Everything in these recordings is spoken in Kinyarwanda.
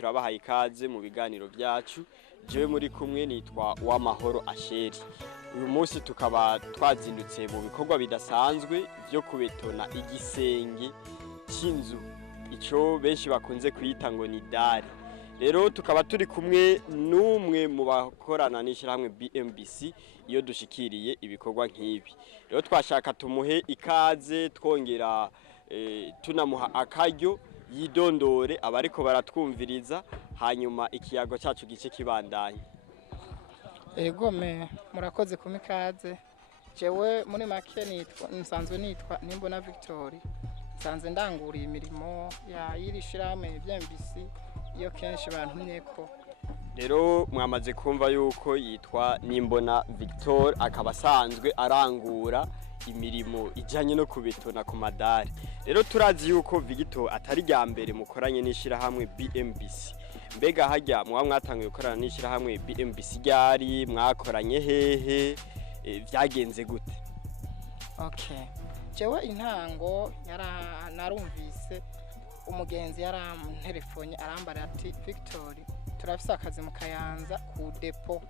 turabahaye ikaze mu biganiro byacu. Jewe muri kumwe nitwa Uwamahoro Asheri. Uyu munsi tukaba twazindutse mu bikorwa bidasanzwe byo kubetona igisenge cy'inzu, ico benshi bakunze kwita ngo ni dare. Rero tukaba turi kumwe n'umwe mu bakorana n'ishyirahamwe BMBC iyo dushikiriye ibikorwa nk'ibi. Rero twashaka tumuhe ikaze twongera tunamuha akaryo yidondore abariko baratwumviriza, hanyuma ikiyago cyacu gice kibandanye. Egome murakoze kumikaze. Jewe muri make nsanzwe nitwa Nimbona Victor. Nsanze ndanguriye imirimo ya iri shirahamwe BMBC iyo kenshi bantumyeko. Rero mwamaze kumva yuko yitwa Nimbona Victor, akaba asanzwe arangura imirimo ijanye no kubetona ku madari. Rero turazi yuko Victor atari rya mbere mukoranye n'ishirahamwe BMBC. Mbega hajya mwatangiye gukorana n'ishirahamwe BMBC ryari mwakoranye hehe, vyagenze gute? Okay. Jewe intango narumvise umugenzi yarantelefone arambara ati Victor, turafise akazi mu Kayanza ku depo,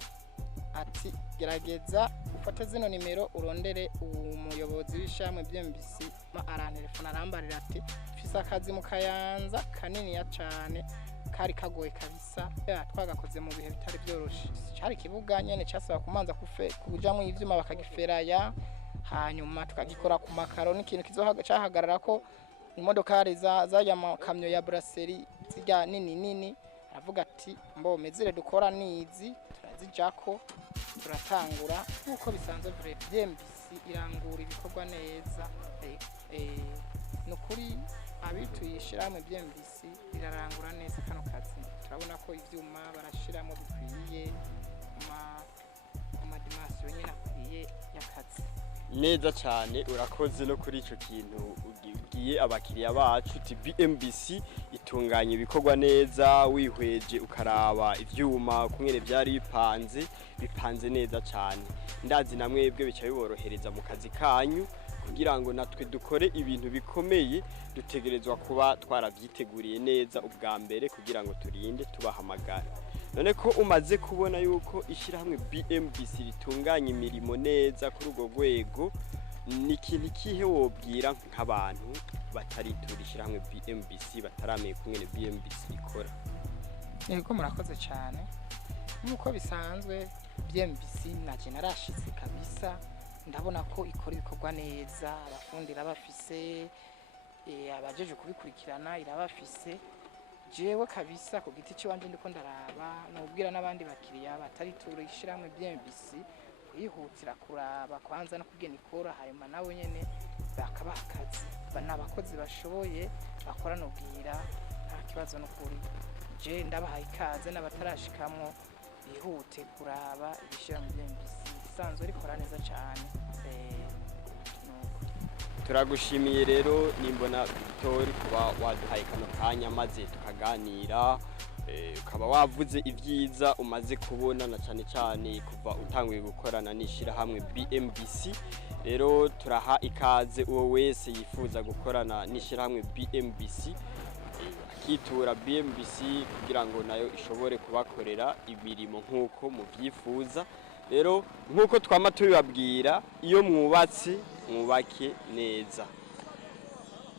ati gerageza ufate zino nimero urondere umuyobozi w'ishamwe BMBC. Arantelefone arambarira ati fise akazi mu Kayanza kanini ya cane, kari kagoye kabisa, twagakoze mu bihe bitari byoroshe. Cyari kibuga nyene cyasaba kumanza kujamwe ivyuma bakagiferaya, hanyuma tukagikora ku makaro n'ikintu kizohagarara ko imodokari zajya mu kamyo ya brasserie zijya nini. Aravuga ati mbomezire dukora nizi turazijako turatangura uko bisanzwe. BMBC irangura ibikorwa neza, nukuri abituyishiramo BMBC irarangura neza kano kazi. Turabona ko ivyuma barashiramo bikwiye dimension nyine akwiye y'akazi neza cyane. Urakoze no kuri ico kintu ugiye abakiriya bacu uti BMBC itunganya ibikorwa neza, wihweje ukaraba ivyuma kungene byari bipanze neza cyane. Ndazi namwebwe bica biborohereza mu kazi kanyu, kugira ngo natwe dukore ibintu bikomeye dutegerezwa kuba twaravyiteguriye neza ubwa mbere kugira ngo turinde tubahamagara. None ko umaze kubona yuko ishirahamwe BMBC ritunganya imirimo neza kuri urwo rwego, ni ikintu kihe wobwira nk'abantu bataritura ishirahamwe BMBC bataramenye kungene BMBC ikora? Yego murakoze cyane. Nuko bisanzwe BMBC naje narashitse kabisa, ndabona ko ikora ibikorwa neza, abafundira bafise, abajeje kubikurikirana irabafise. Jewe kabisa ku giti cy'wanje ndiko ndaraba nubwira n'abandi bakiriya bataritura ishiramwe BMBC kwihutira kuraba kwanza no kugena ikora, hanyuma nawe nyene bakaba akazi n'abakozi bashoboye bakora nubwira nta kibazo no kuri. Je ndabahaye ikaze n'abatarashikamo bihute kuraba ibishiramwe BMBC isanzwe rikora neza cyane. Turagushimiye rero Nimbona Victor kuba waduhaye kano kanya maze tukaganira, ukaba wavuze ivyiza umaze kubona na cyane kuva utanguye gukorana n'ishirahamwe BMBC. Rero turaha ikaze uwo wese yifuza gukorana n'ishirahamwe BMBC akitura BMBC kugira ngo nayo ishobore kubakorera imirimo nkuko muvyifuza. Rero nkuko twama tubibabwira, iyo mwubatse mwubake neza.